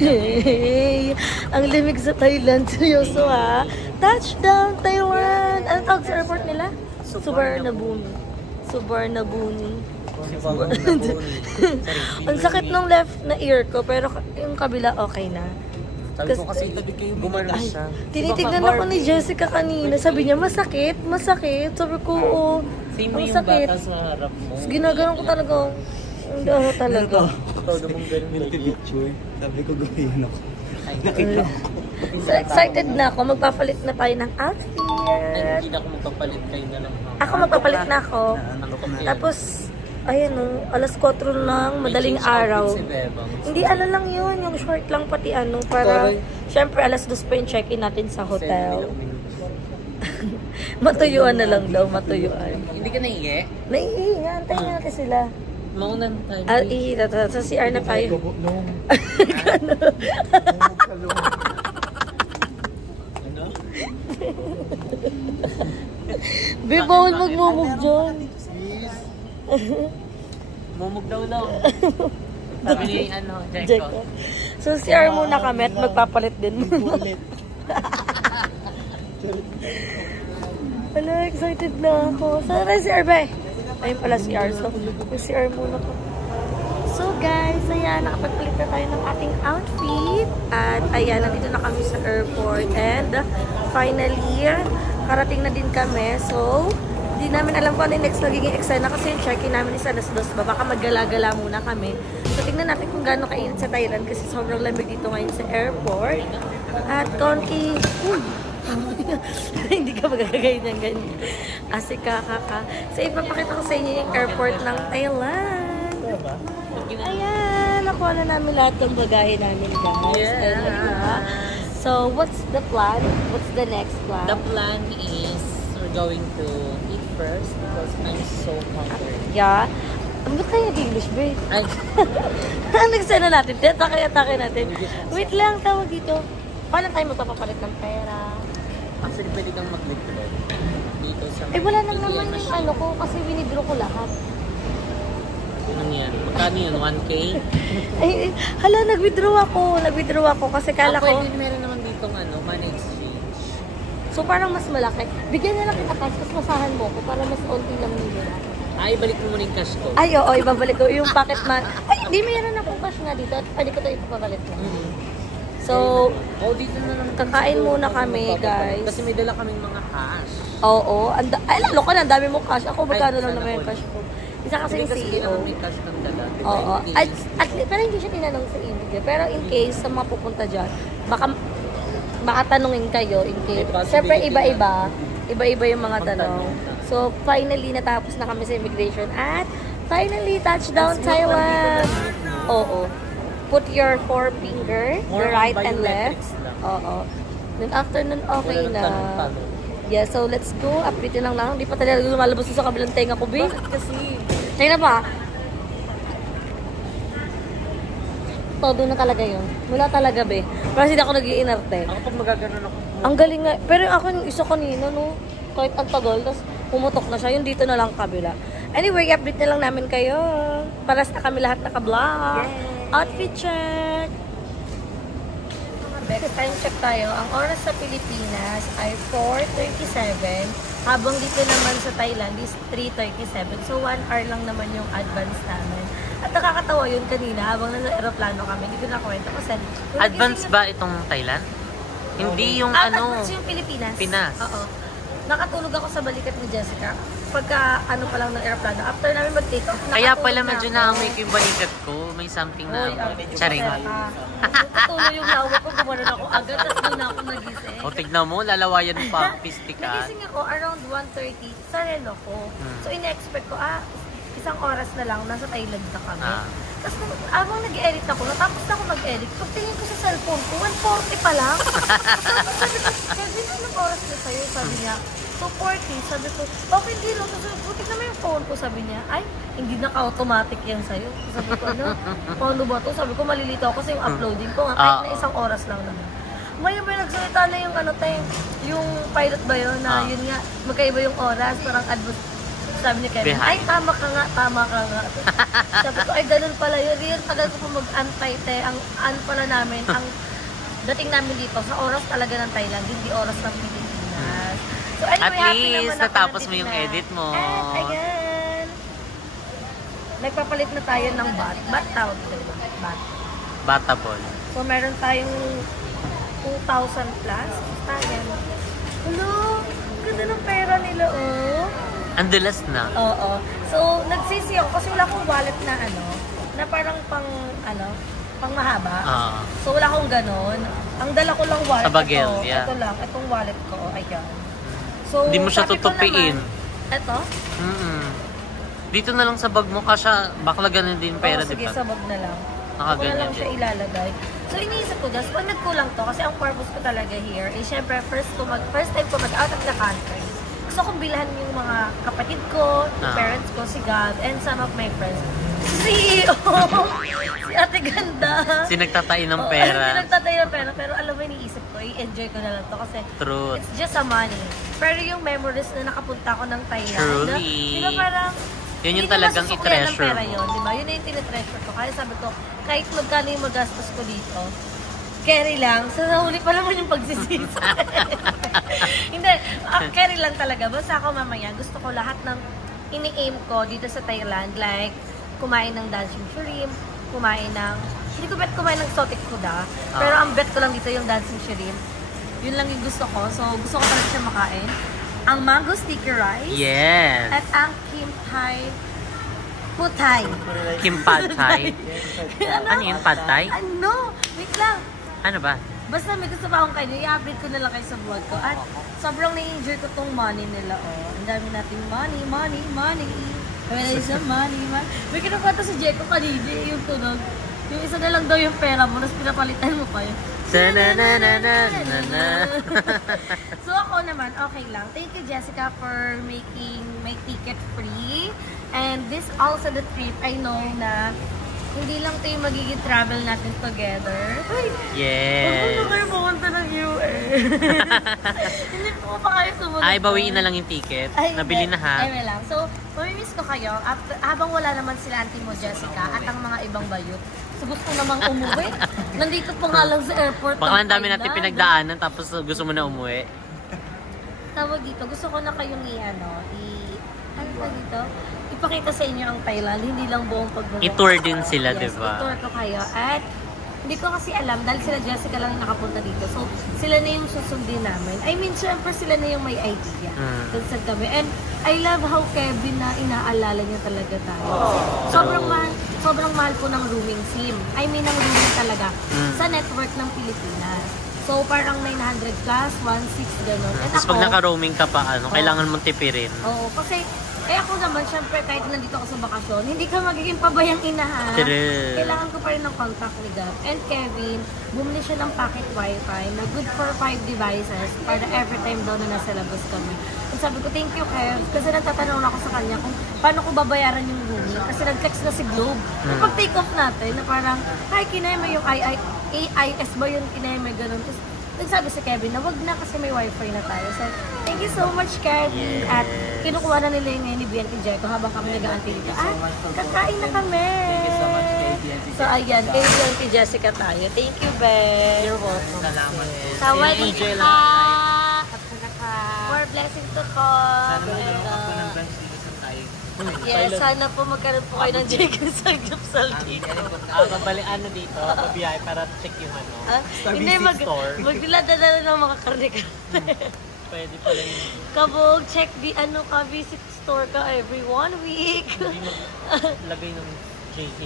Hey, ang limig sa Thailand. Seryoso ha. Touchdown, Taiwan! Ano tawag sa airport nila? Suvarnabhumi. Suvarnabhumi. Ang sakit nung left na ear ko, pero yung kabila okay na. Sabi ko kasi gumana siya. Tinitignan ako ni Jessica kanina. Sabi niya, masakit, masakit. Sabi ko, oo. Same Ang yung sakit. bata sa harap mo. Ginaganon ko talaga. Hindi ako talaga. Todo mong ganun. Picture. Sabi ko gawin ako. Ay, nakita ko. So excited na ako. Magpapalit na tayo ng outfit. Ay, hindi na ako magpapalit kayo na lang. Ako magpapalit na ako. Tapos, Tapos, ayan o, alas 4 lang, madaling araw. Si Bebang. Hindi, ano lang yun, yung short lang pati ano, para, syempre alas 2 pa yung check-in natin sa hotel. Matuyuan na lang daw, matuyuan. Hindi ka naiye? Naiihi nga, antayin natin sila. Maunan tayo. Ihi, sa CR na tayo. Ano? Be, bawal magmumog dyan. Mumug daw daw. Sabi ni ano, Jeko. Jeko. So CR muna kami at magpapalit din muna. Wala, excited na ako. Saan na CR ba eh? Ayun pala CR. So, yung CR muna ko. So guys, ayan, nakapagpalit na tayo ng ating outfit. At ayan, nandito na kami sa airport. And finally, karating na din kami. So, hindi namin alam kung ano yung next nagiging eksena kasi yung check-in namin is alas 2 ba. Baka maggala-gala muna kami. So, tingnan natin kung gaano kainit sa Thailand kasi sobrang lamig dito ngayon sa airport. At konti... hindi ka magagaganyan ganyan. Asi kakaka. So, ipapakita ko sa inyo yung airport ng Thailand. Ayan, nakuha na namin lahat ng bagahe namin, guys. Yeah. So, what's the plan? What's the next plan? The plan is we're going to eat first because I'm so hungry. Yeah. Ba't kayo nag-English, babe? Ay, Ang nagsena natin? Atake natin. Wait lang, tawag dito. Paano tayo magpapapalit ng pera? actually pwede kang mag-withdraw dito sa... Eh, wala nang naman yung ano ko kasi winidraw ko lahat. Ano yan? Magkano yun? 1K? Ay, hala, nag-withdraw ako kasi kala ko... Pwede meron naman ditong ano, money exchange. So, parang mas malaki. Bigyan na lang kita cash, tapos masahan mo ko para mas onti lang nila. Ay, balik mo muna yung cash ko. Ay, oo, ibabalik ko yung pocket man. Ay, hindi, mayroon akong cash nga dito at pwede ko ito ipapabalik na. So, oh, dito na naman. kakain muna kami, guys. Kasi may dala kaming mga cash. Oo. Ay, lalo ka na, ang dami mo cash. Ako, magkano Ay, lang sana naman yung all. cash ko. Isa kasi yung Hindi CEO. naman may cash ng dala. Oo. Pero hindi siya tinanong sa email. Pero in case sa mga pupunta dyan, baka tanungin kayo in case. Siyempre, iba-iba yung mga tanong. So, finally, natapos na kami sa immigration. At, finally, touchdown Thailand! Oo. Put your forefinger, the right and left. Oo. Then, after nun, okay na. Yeah, so let's go. Updatein lang lang. Hindi pa talaga lumalabas sa kabilang tenga ko, babe. Kasi, tingnan pa. Todo na talaga yun. Wala talaga, be. Pero hindi ako nag-iinarte. Ako pag magaganon ako. Ang galing nga. Pero ako yung isa kanina, no? Kahit ang tagal, tapos pumutok na siya. Yung dito na lang kabila. Anyway, update na lang namin kayo. Paras na kami lahat naka-vlog. Outfit check! Next time check tayo. Ang oras sa Pilipinas ay 4:37. Habang dito naman sa Thailand is 3:37. So 1 hour lang naman yung advance namin. At nakakatawa yun kanina habang nasa aeroplano kami. Hindi ko nakwento kasi... Advance ba itong Thailand? Hindi yung ano... Advance yung Pilipinas. Pinas. Oo. Nakatulog ako sa balikat ni Jessica. Pagka ano pa lang ng aeroplano. After namin mag-take off, Kaya pala nakatulog medyo na ako. naamoy ko yung balikat ko. May something na... Charing. Natutuloy yung lawak ko. Gumanon ako agad. Tapos doon ako nagising. O, tignan mo, lalawayan mo pa ang pistika. Nagising ako around 1:30 sa relo ko. So, ina-expect ko, isang oras na lang, nasa Thailand na kami. Tapos, habang nag-edit ako, natapos na ako mag-edit. Pagtingin ko sa cellphone ko, 1:40 pa lang. Tapos sabi ko, Kevin, anong oras na sa'yo? Sabi niya, 2:40. Sabi ko, okay, hindi lang. Sabi ko, buti naman yung phone ko. Sabi niya, ay, hindi naka-automatic yan sa'yo. Sabi ko, ano? Paano ba to? Sabi ko, malilito ako kasi yung uploading ko, kahit na isang oras lang naman. May nagsalita na yung ano tayo, yung pilot ba yun, na yun nga, magkaiba yung oras, parang advance. Sabi ni Kevin, Behind. ay tama ka nga. Sabi ko, ay ganun pala yun. Yun tagal ko mag-antay te. Ang pala namin, ang dating namin dito, sa oras talaga ng Thailand, hindi oras ng Pilipinas. So anyway, At happy least, naman ako natapos mo nandito yung na. edit mo. At ayan. Nagpapalit na tayo ng bat. Bat tawag diba? Bat. Batable. So meron tayong 2,000 plus. Ayan. Hello, ganda ng pera nila, oh. Ang dulas na. Oo. So, nagsisi ako kasi wala akong wallet na na parang pang mahaba. So, wala akong ganon. Ang dala ko lang wallet Sa bagel, ito. yeah. Ito lang, itong wallet ko. Ayan. So, Hindi mo siya sabi ko tutupiin. naman, ito? Dito na lang sa bag mo kasi bakla ganun din pera, Sige, di ba? sa bag na lang. Ako na Nakaganyan lang siya din. ilalagay. So, iniisip ko just, pag nagkulang to, kasi ang purpose ko talaga here is, syempre, first time ko mag-out of the country. Gusto kong bilhan yung mga kapatid ko, parents ko, si God, and some of my friends. Si CEO! Si Ate Ganda! Sinagtatay ng Oo, pera. sinagtatay ng pera, pero alam mo, iniisip ko, i-enjoy ko na lang to kasi Truth. it's just a money. Pero yung memories na nakapunta ko ng Thailand, Truly. di ba parang, Yun yung hindi ko talagang masusuklian ng i-treasure pera mo. yun, di ba? Yun na yung tinitreasure ko. Kaya sabi ko, kahit magkano yung magastos ko dito, carry lang. Sa huli pa naman yung pagsisisa. Hindi, carry lang talaga. Basta ako mamaya, gusto ko lahat ng ini-aim ko dito sa Thailand, like, kumain ng dancing shrimp, hindi ko bet kumain ng exotic food pero ang bet ko lang dito yung dancing shrimp. Yun lang yung gusto ko. So, gusto ko talaga siya makain. Ang mango sticky rice. Yes. At ang Kim Thai Putay. Kim Pad Thai. Ano yun? Pad Thai? Ano? Wait lang. Ano ba? Basta may gusto pa akong kayo. I-update ko na lang kayo sa vlog ko. At sobrang na-enjoy ko tong money nila. Oh. Ang dami nating money. Wala isa money. May kinakwento si Jeko kanina yung tunog. Yung isa na lang daw yung pera mo, tapos pinapalitan mo pa yun. So ako naman, okay lang. Thank you, Jessica, for making my ticket free. And this also the trip, I know na hindi lang ito yung magiging travel natin together. Ay, Yes. huwag kayo pumunta ng US. Hindi po pa kayo sumunod. Ay, bawiin na lang yung ticket. Nabili na ha. Ay, lang. So, mamimiss ko kayo. Habang wala naman sila auntie mo, Jessica, at ang mga ibang bayot. So, gusto ko namang umuwi. Nandito pa nga lang sa airport. Baka ang dami natin pinagdaanan tapos gusto mo na umuwi. Tawag dito, gusto ko na kayong ano ba dito? Ipakita sa inyo ang Thailand, hindi lang buong pagbubukas. I-tour din sila, Yes, diba? I-tour ko kayo. At hindi ko kasi alam, dahil sila Jessica lang nakapunta dito. So, sila na yung susundin namin. I mean, syempre sila na yung may idea. Kung saan kami. And I love how Kevin na inaalala niya talaga tayo. Sobrang mahal po ng rooming sim. I mean, ang rooming talaga sa network ng Pilipinas. So, parang 900 plus, 1,600, gano'n. And Tapos pag naka-roaming ka pa, kailangan mong tipirin. Oo, kasi ako naman, syempre, kahit nandito ako sa bakasyon, hindi ka magiging pabayang inahan. True. Kailangan ko pa rin ng contact ni Gab. And Kevin, bumili siya ng pocket wifi na good for 5 devices para every time daw na nasa labas kami. And sabi ko, thank you, Kev. Kasi nagtatanong ako sa kanya kung paano ko babayaran yung rooming. Kasi nag-text na si Globe. Pag take off natin, na parang, hi, kinaya mo yung AIS ba yun? Kinaya mo yung ganun. Tapos, nagsabi si Kevin na wag na kasi may wifi na tayo. So, thank you so much, Kevin. Yes. At kinukuha na nila yung ngayon ni BNP Jeko habang kami nag-aantay dito. Kakain na kami. Thank you so much kay BNP So, ayan, kay BNP Jessica tayo. Thank you, Ben. You're welcome. Salamat. Sawadee Enjoy ka. lang. More blessing to ko. Sana magkaroon ako ng branch dito sa Thai. Yes, sana po magkaroon po kayo ng Jeko sa Gipsal dito. Babalian na dito, babiyahe para check yung Hindi, store. magdala ng mga karne-karne. Pwede pala yung Kabog, check visit store ka every 1 week. lagay ng JK.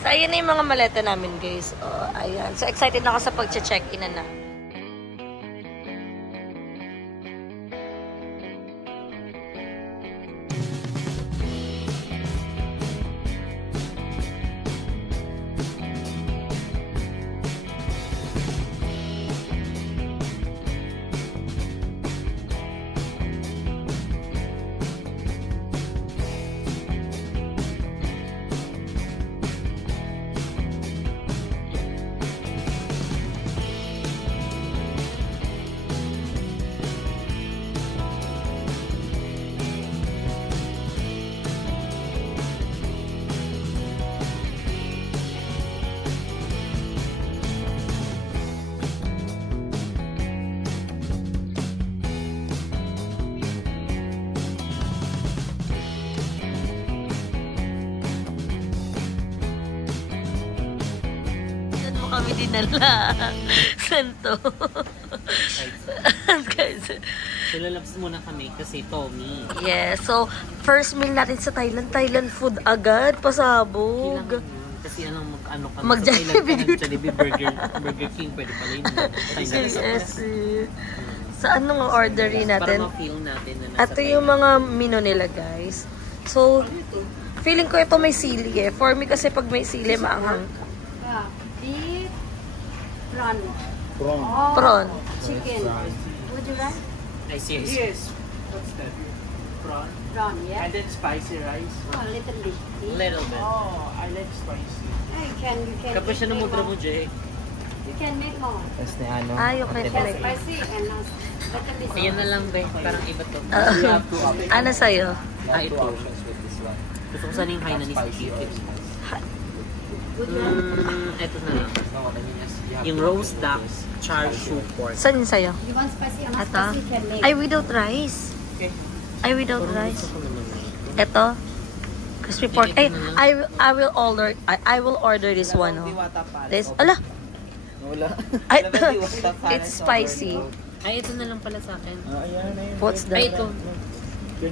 So, ayan na yung mga maleta namin, guys. Oh, ayan. So, excited na ako sa pag-check-in na. mami dinala. Santo. Guys. So, lalabas muna kami kasi Tommy. Yes, so first meal natin sa Thailand. Thailand food agad, pasabog. Kailangan yun. Kasi ano kami Mag-Jollibee sa Thailand, Jollibee, Burger King, pwede pala yun. Yes. Sa anong orderin Para natin? ma-feel natin na nasa Ito yung mga menu nila, guys. So, feeling ko ito may sili eh. For me kasi pag may sili, maanghang. Beef, prawn, Prawn. chicken. Would you like Ay, serious. Yes. What's that? Prawn. prawn? Yeah. And then spicy rice. Oh, a little bit. Little bit. Oh, I like spicy. Yeah, you can. Kapag siya make namudra more. mo, Jay. You can make more. Tapos na ano? Ayaw ko That's na spicy and little bit. Ayan na lang, be. Parang iba to. Ano sa'yo? Ah, ito. with this one. Gusto ko sana yung Hainanese chicken. Would you like? Ito na lang. No, what I mean is you have Yung to roast do duck, this. char siu pork. Saan yun sa'yo? You want spicy or not Ito? spicy? You can make. Ay, without rice. Okay. Ay, without Parang rice. gusto ko naman na ito. Ito? Crispy pork. Ay, I will order this one. Oh. This, ala, Wala. ay, it's spicy. Ay, ito na lang pala sa akin. Ayan na yun. What's Ay, that? ito.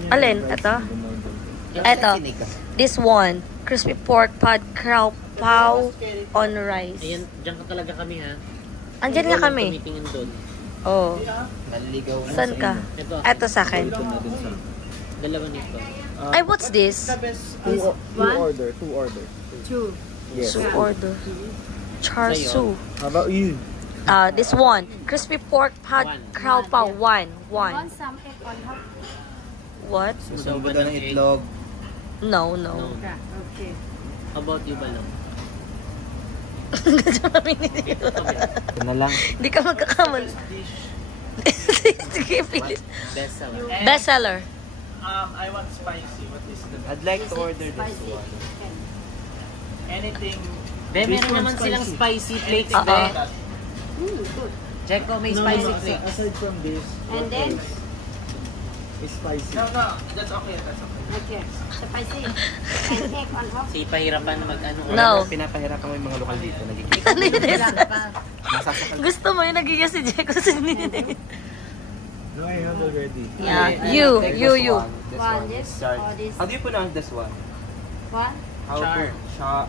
Alin? Ito? Ito. This one. Crispy pork pad kraw pao on rice. Ayan, dyan ka talaga kami, ha? Andyan nga kami. Tumitingin doon. Oh. Naliligaw na Saan ka? Ito. Ito sa akin. Dalawa nito. Ay, what's this? Two One? order. Two. Yes. Su order. Char siu. How about you? This one. Crispy pork pad One. kraw pao. One. Want One. some egg on top? What? Gusto mo ba ng itlog? No, No. no. Yeah. Okay. How about you, Balong? Ito na lang. Hindi ka magkakamali. Sige, please. Best seller. Best seller. I want spicy. What is the... I'd like to order this Spicy. one. Okay. Anything... Be, meron naman silang spicy flakes, Oo. be. Good. Check ko, may spicy flakes. Aside from this, And then, is spicy. No, that's okay. That's okay. okay, spicy. And egg on top. Si pahirapan mag-ano. No. Pinapahirapan mo yung mga lokal dito. Nagiging Ano yun? masasakal. Gusto mo yung nagigas si Jeko sa nini. No, I have already. Yeah. You. This One, one. this, Char. or this. How do you pronounce this one? One. How Char. to...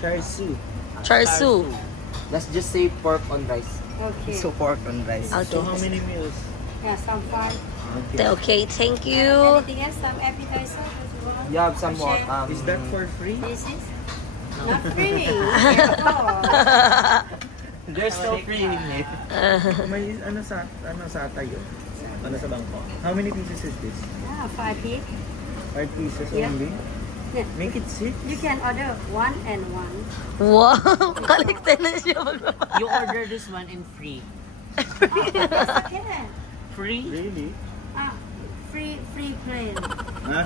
Char siu. Char siu. Let's just say pork on rice. Okay. So pork on rice. Okay. So how many meals? Yeah, some fun. Okay, thank you. Anything else? Some appetizer? You have some more. Share. Is that for free? This is not free. Of course. There's no free in it. May ano sa tayo? Ano sa bangko? How many pieces is this? Yeah, 5 feet. 5 pieces Yeah. only? Yeah. Make it 6? You can order 1 and 1. Wow! Kalikte na siya magpapalaki. You order this one and free. Okay. Free? Really? Ah, free plane.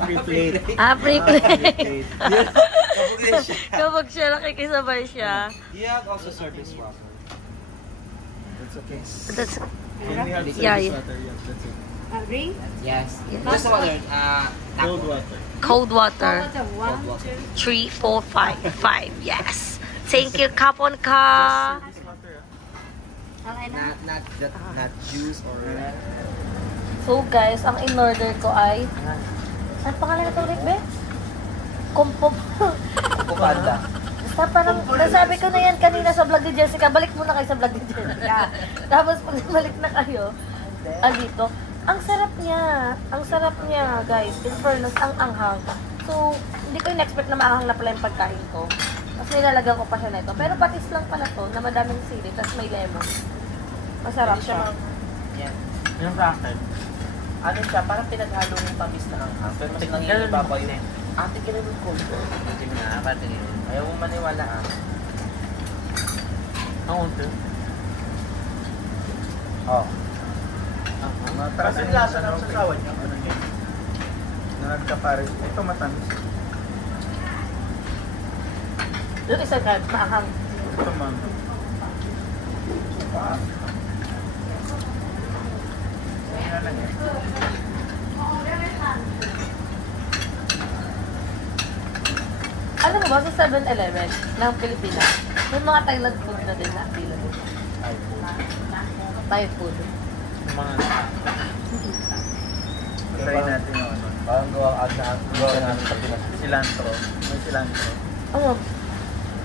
Free plate. Free play. Kapag Kapag siya nakikisabay siya. You have also service water. That's okay. That's, And we have service Yeah, yeah. water. Yes, that's it. Ring? Yes. Yeah. Just water. Cold water. cold water. Water 1, 2. 3, 4, 5. 5, yes. Thank you, Kapon Ka. This water. Okay na? Not juice or... So guys, ang in-order ko ay... Ano pangalan ito ulit, be? Kumpo. Pupanda. Basta parang, nasabi ko na yan kanina sa vlog ni Jessica. Balik muna kayo sa vlog ni Jessica. Tapos pag balik na kayo, dito. Ang sarap niya. Ang sarap niya, guys. In fairness, ang anghang. So, hindi ko in-expect na maanghang na pala yung pagkain ko. Tapos nilalagyan ko pa siya nito. Pero patis lang pala to, na madaming sili, tapos may lemon. Masarap siya. Yan. Yung racket. Ano siya, parang pinaghalo yung tamis na anghang. Pero mas nangingibabaw yun. Ate, ganun yung cold ko. Hindi mo na, pati nito. Ayaw mo maniwala Ang unto. Oh. Kasi lasa ng sasawan niya. Ano niya? Na nagkapares. Ito matamis. Yung isa ka, maanghang. Ito man. Ano lang yan? Ano Alam mo ba, sa 7-Eleven ng Pilipinas, may mga Thailand food na din na available. Thai food. Mga Try natin yung ano. Parang gawa natin sa Pinas. Cilantro. May cilantro. Ano?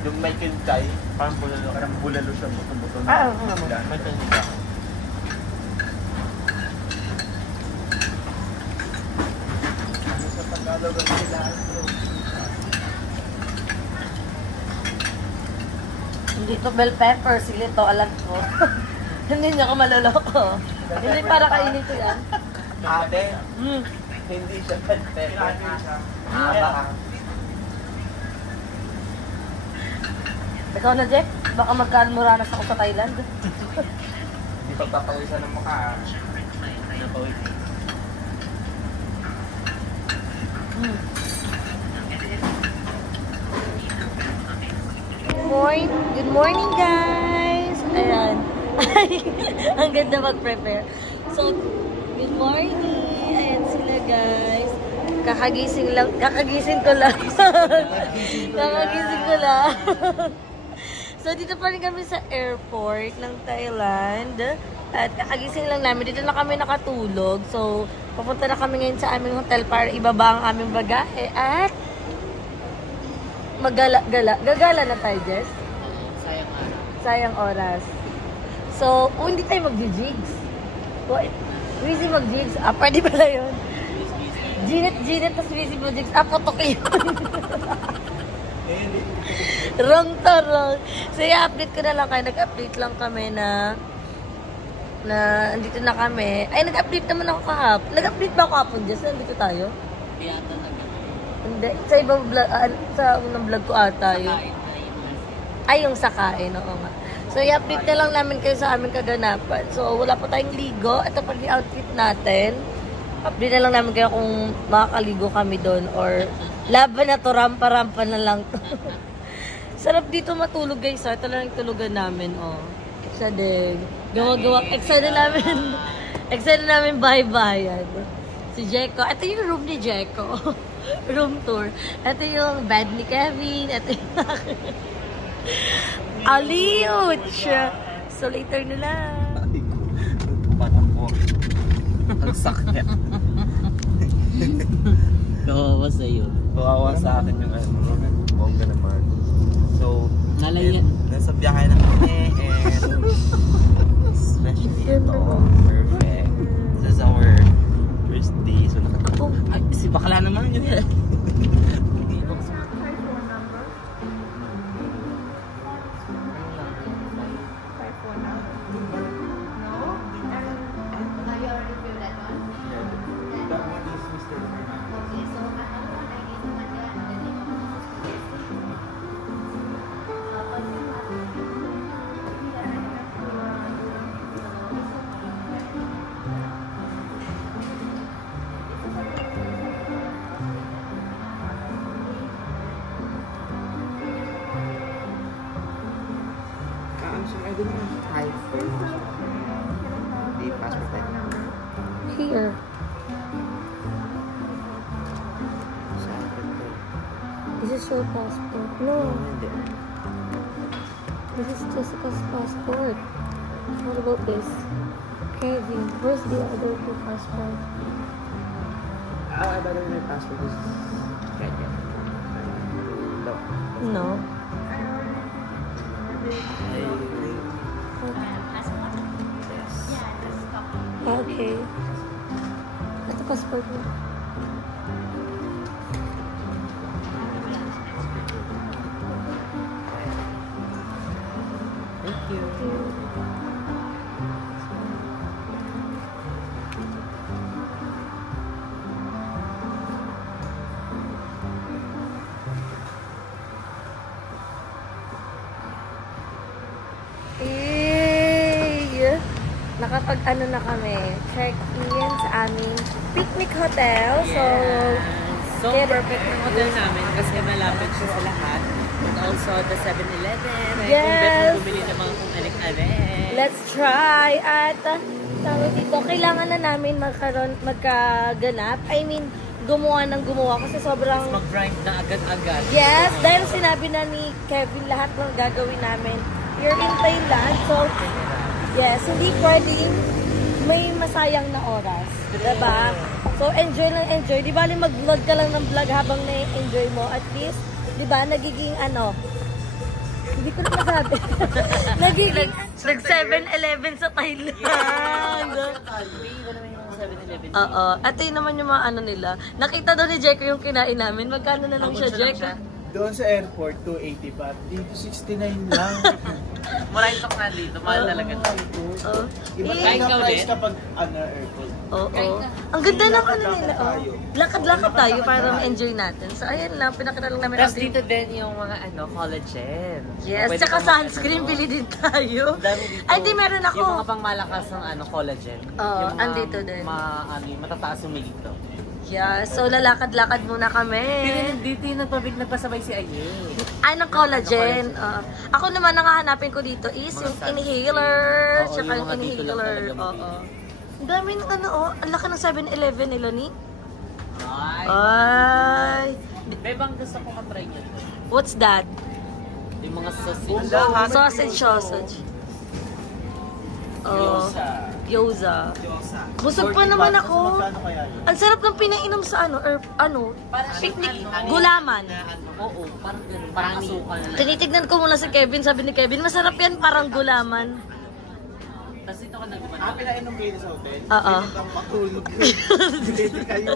Yung may kinchay, parang bulalo siya, buto-buto na. Ah, ano naman? May kinchay. Ano sa Tagalog ang cilantro? Hindi to bell pepper, sili to, alam ko. Hindi niya ako maloloko. Hindi para kainin ko yan. Ate, Mm. hindi siya pet-pet. Ikaw na, Jack? Baka magkaan-muranas ako sa Thailand. Hindi pagpapawisan ng mukha. Napawit. Mm. Good morning, guys! Ayan. Ay, ang ganda mag-prepare. So, good morning! Ayan sila, guys. Kakagising ko lang. Kakagising ko lang. So, dito pa rin kami sa airport ng Thailand. At kakagising lang namin. Dito na kami nakatulog. So, papunta na kami ngayon sa aming hotel para ibaba ang aming bagahe. At gagala na tayo, Jess. Sayang oras. So, hindi tayo mag-jigs. Busy mag-jigs. Pwede pala yun. Ginit, tapos busy mag-jigs. Putok yun. Wrong to, wrong. So, i-update ko na lang kayo. Nag-update lang kami na andito na kami. Ay, nag-update naman ako kahapon. Nag-update ba ako kahapon, Jess? Nandito tayo? Hindi. Sa ibang vlog, sa unang vlog ko ata yun. Ay, yung sakain, oo nga. So, i-update na lang namin kayo sa aming kaganapan. So, wala pa tayong ligo. Ito pa yung outfit natin. Update na lang namin kayo kung makakaligo kami doon or laban na to, rampa-rampa na lang to. Sarap dito matulog, guys. Ito lang yung tulugan namin, oh. Excited. Gawa-gawa. Excited namin bye-bye. Si Jeko. Ito yung room ni Jeko. Room tour. Ito yung bed ni Kevin. Ito yung Aliuch! So, later na lang. Patak ko. Ang sakit. Kawawa sa'yo. Kawawa sa akin yung ano. Bongga naman. So, Nalayan. nasa biyahe na kami and especially ito. Perfect. This is our first day. So, ay, si bakla naman yun. Hindi ko kasi. Here. This is your passport. No. This is Jessica's passport. What about this? Kevin, where's the other two passport? I better my passport is right here. No. Okay. Ito passport mo. Thank you. Nakapag-ano na kami, check-in sa aming picnic hotel. So, So, perfect yung hotel namin kasi malapit siya sa lahat. And also, the 7-Eleven. Yes! Kung bumili naman kung anik-anik. let's try. At, tawag dito, kailangan na namin magkaganap. I mean, gumawa ng gumawa kasi sobrang... Mag-grind na agad-agad. Yes, dahil sinabi na ni Kevin lahat ng gagawin namin. You're in Thailand, so yes, hindi pwedeng may masayang na oras. Diba? So enjoy lang enjoy. Di ba mag-vlog ka lang ng vlog habang na-enjoy mo? At least, di ba, nagiging ano... Hindi ko na masabi. Nagiging... Nag 7-Eleven sa Thailand. Oo. At yun naman yung mga ano nila. Nakita daw ni Jeko yung kinain namin. Magkano na lang siya, Jeko? Doon sa airport, 280 pa. Dito, 69 lang. Mura ito nga dito. Mahal talaga. Oo. Iba Eh, tayo ng price kapag airport. Oo. Ang ganda ng ano nila. Oh. Lakad-lakad tayo para ma-enjoy natin. So, ayan lang. Pinakita lang namin. Tapos dito din yung mga collagen. Yes, Pwede tsaka kang sunscreen. Bili din tayo. Dami dito. Ay, di meron ako. Yung mga pangmalakas ng collagen. Oo, Yung mga andito din. Matataas yung dito. Yeah, so lalakad-lakad muna kami. Dito yung nagpasabay si Aye. Ay, ng collagen. Ako naman, nangahanapin ko dito is yung inhaler. Oo, Tsaka yung yung mga dito lang inhaler. talaga Oo. mabili. Ang dami ng ano, oh. Ang laki ng 7-Eleven nila ni. Ay. Ay. May bang gusto ko ka-try nyo? What's that? Yung mga sausage. Sausage. Oh. Gyoza. Busog pa naman ako. Magkano kaya yun? Ang sarap ng pinainom sa picnic, gulaman. Oo, parang ganun. Parang asukal na. Tinitignan ko muna si Kevin, sabi ni Kevin, masarap yan, parang gulaman. Tapos ito ka nagumana. Pinainom kayo sa hotel? Oo. Matulog yun. Dito kayo.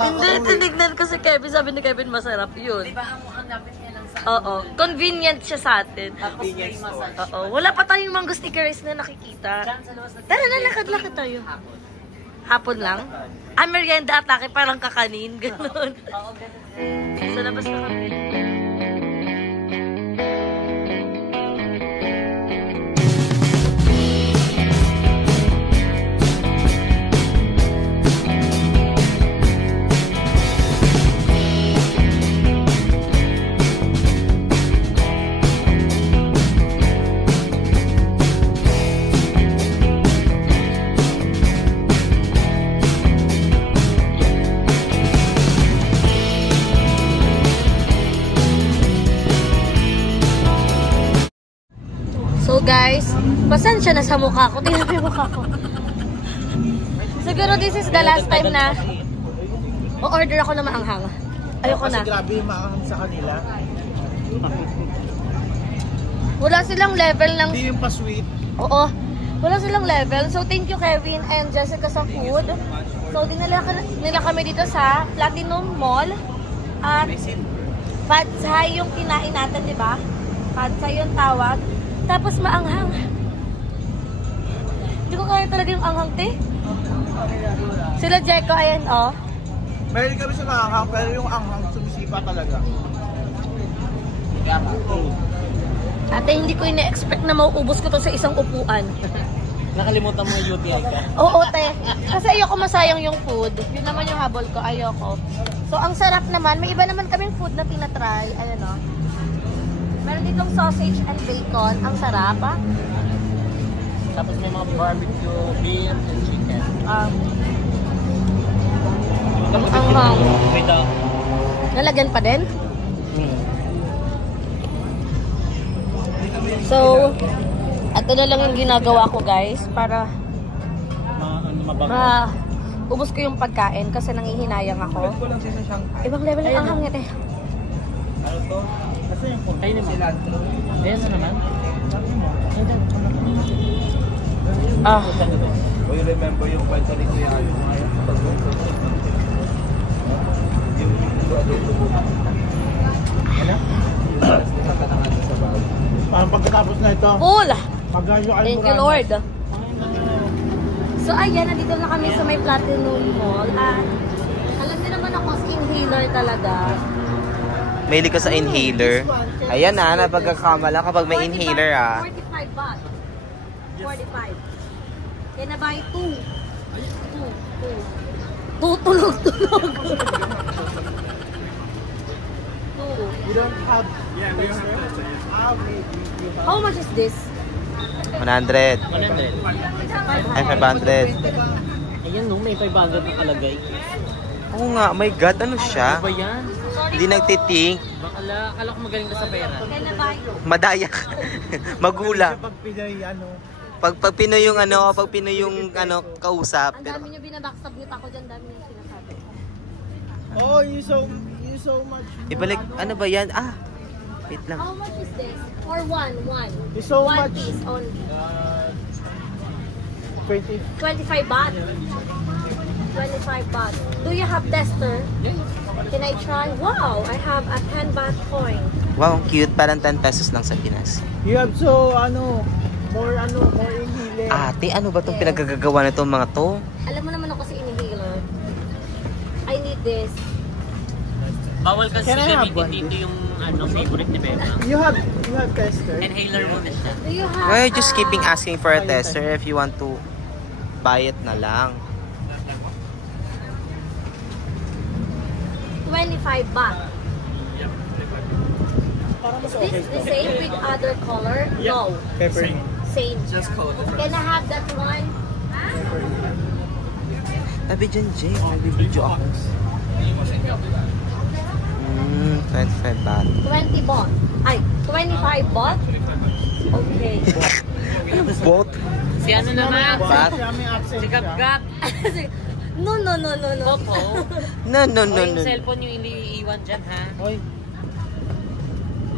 Hindi, tinignan ko si Kevin, sabi ni Kevin, masarap yun. Diba ang lapit niya lang sa... Oo, convenient siya sa atin. Tapos may massage. Oo, wala pa tayong mango sticker rice na nakikita. Diyan sa labas na... Tara na, lakad-lakad tayo. Hapon. Hapon lang? Merienda atake, parang kakanin, gano'n. Oo, ganun. Sa labas na kami. So guys, pasensya na sa mukha ko. Tingnan mo yung mukha ko. Siguro this is the last time na o-order ako na maanghang. Ayoko na. Kasi grabe yung maanghang sa kanila. Wala silang level ng... Hindi yung pa-sweet. Oo. Wala silang level. So thank you Kevin and Jessica sa food. So dinala nila kami dito sa Platinum Mall. At Pad Thai yung kinain natin, di ba? Pad Thai yung tawag. Tapos maanghang. Hindi ko kaya talaga yung anghang, te. Sila Jeko, ayan, oh. Meron kami sa maanghang, pero yung anghang sumisipa talaga. Ate, hindi ko ina-expect na mauubos ko to sa isang upuan. Nakalimutan mo yung UTI ka. Oo, te. Kasi ayoko masayang yung food. Yun naman yung habol ko. Ayoko. So, ang sarap naman. May iba naman kaming food na tinatry. Ayan, o. Meron ditong sausage and bacon. Ang sarap, ah. Tapos may mga barbecue, beef, and chicken. Anghang. May dog. Nalagyan pa din? So, ito na lang yung ginagawa ko, guys. Para ubos ko yung pagkain kasi nangihinayang ako. Ibang level ng anghang yan, eh. Ano to? Kasi yung kung Ayun naman. cilantro. Ayan na naman. O you remember yung kwento ni Kuya Ayo? Parang pagkatapos na ito, Full! maghanyo kayo Thank you, Lord. So, ayan, nandito na kami sa may Platinum Mall. At alam niyo naman ako, inhaler talaga. Mahilig ka sa inhaler. Ayan na, napagkakamala kapag may inhaler 45 baht. 45. Kaya na buy 2. 2. Tulog-tulog. 2. We don't have... Yeah, we don't have... How much is this? 100. 100. Ay, 500. Ayan no, may 500 na kalagay. Oo nga, my God, ano siya? Ano ba yan? Hindi nagtitink. Akala ko magaling na sa pera. Kaya ba? Madayak. Magula. Pag Pinoy, ano, Pag Pinoy yung ano, pag Pinoy yung ano, kausap. Ang dami nyo binabackstab nyo ako dyan, dami nyo sinasabi. oh, you so much. Ibalik, ano ba yan? Ah, wait lang. How much is this? For one. You so One much. piece only. 20. 25 baht. 25 baht. Do you have tester? Can I try? Wow, I have a 10 baht coin. Wow, ang cute. Parang 10 pesos lang sa Pinas. You have so, more inhaler. Ate, ano ba itong pinagagagawa na itong mga to? Alam mo naman ako si inhaler. I need this. Bawal kasi Can I have one, gamitin dito yung favorite ni Bema. You have tester. Inhaler muna siya. Do you have We're just keeping asking for a tester if you want to buy it na lang. 25 baht. Is this the same with other color? No. Peppermint. Same. Just cold. Can I have that one? Tabi dyan, Jay. Oh, bibidyo ako. 25 baht. 20 baht. Ay, 25 baht? Okay. Both? Si ano naman? Baht? Si Gab-Gab. No. Opo. No. O yung cellphone yung iniiwan dyan, ha? Oy,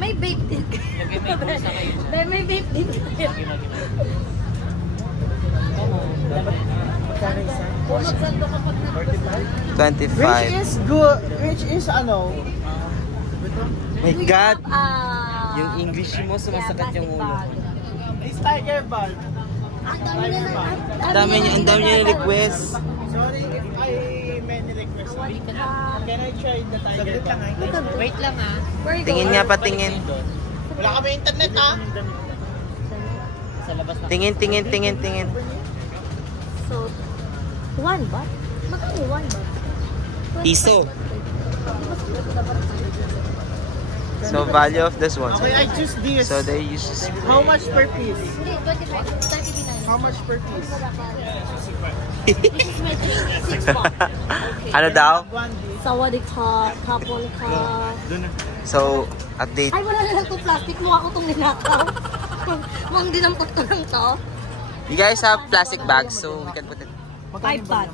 May vape din. Lagay may bulsa kayo dyan. May vape din. Pumagsando ka pag 25. which is good, which is My God! Ah, Yung English mo, sumasakit yeah, yung plastic ulo. bag. it's tiger bulb. Ang dami Ang dami niya request. Sorry if I many requests. Can I try the tiger bulb? Wait lang, ha? Where you Tingin going? nga, patingin. Wala kami internet Sa labas na. Tingin. So, 1 baht? Magkano 1 baht? Piso. So, value of this one. Okay, I choose this. So, they use this. How much per piece? Hindi, 25. 30 dinan. How much per piece? This is my drink. 6 baht. Okay. Ano daw? One dish. Sawadee ka, kapon ka. So, update. Ay, wala na lang itong plastic. Mukha ko itong ninakaw. Mukhang dinampot ko lang to. You guys have plastic bags, so we can put it. 5 baht.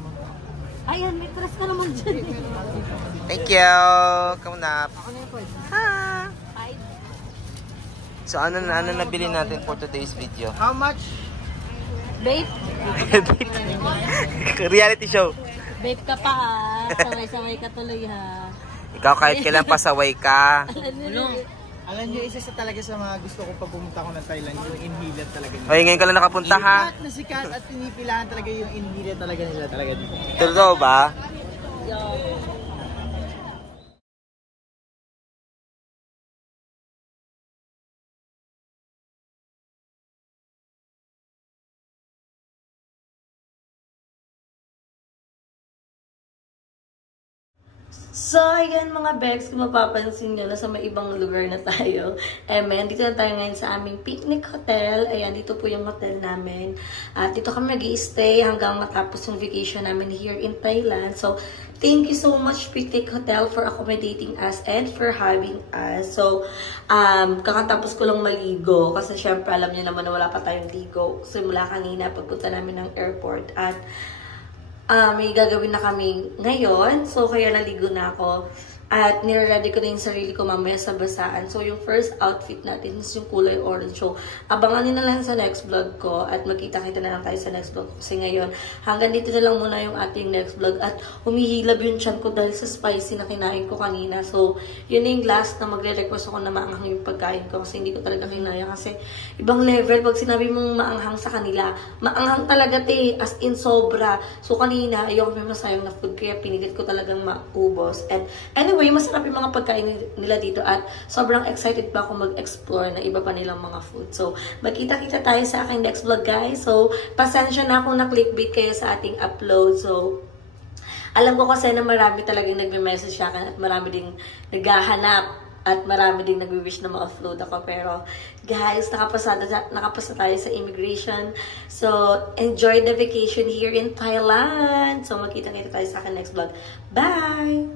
Ayan, may press ka naman dyan. Thank you! Come na. 5. So, ano nabili natin for today's video? How much? Babe, Reality show. babe ka pa ha. Saway-saway ka tuloy ha. Ikaw kahit kailan pasaway ka. Alam niyo, isa sa talaga sa mga gusto ko pag pumunta ko ng Thailand, yung inhaler talaga nila. Oy, ngayon ka lang nakapunta ha. Sikat na sikat at pinipilahan talaga yung inhaler talaga nila talaga dito. Totoo ba? So, ayan mga Bex, kung mapapansin nyo, nasa may ibang lugar na tayo. Amen, dito na tayo ngayon sa aming picnic hotel. Ayan, dito po yung hotel namin. At dito kami mag-i-stay hanggang matapos yung vacation namin here in Thailand. So, thank you so much Picnic Hotel for accommodating us and for having us. So, kakatapos ko lang maligo kasi syempre alam niyo naman na wala pa tayong ligo. Simula kanina pagpunta namin ng airport at may gagawin na kami ngayon. So, kaya naligo na ako. At nire-ready ko na yung sarili ko mamaya sa basaan. So, yung first outfit natin is yung kulay orange. So, abangan nyo na lang sa next vlog ko. At magkita-kita na lang tayo sa next vlog. Kasi ngayon, hanggang dito na lang muna yung ating next vlog. At humihilab yung tiyan ko dahil sa spicy na kinain ko kanina. So, yun yung last na magre-request ako na maanghang yung pagkain ko. Kasi hindi ko talaga kinaya. Kasi ibang level. Pag sinabi mong maanghang sa kanila, maanghang talaga as in sobra. So, kanina, ayoko may masayang na food. Kaya pinilit ko talagang maubos. And anyway, masarap yung mga pagkain nila dito at sobrang excited pa ako mag-explore na iba pa nilang mga food. So, magkita-kita tayo sa aking next vlog, guys. So, pasensya na kung na-clickbait kayo sa ating upload. So, alam ko kasi na marami talagang nagme-message sa akin at marami ding naghahanap At marami ding nag-wish na ma-offload ako. Pero, guys, nakapasa tayo sa immigration. So, enjoy the vacation here in Thailand. So, magkita-kita tayo sa akin next vlog. Bye!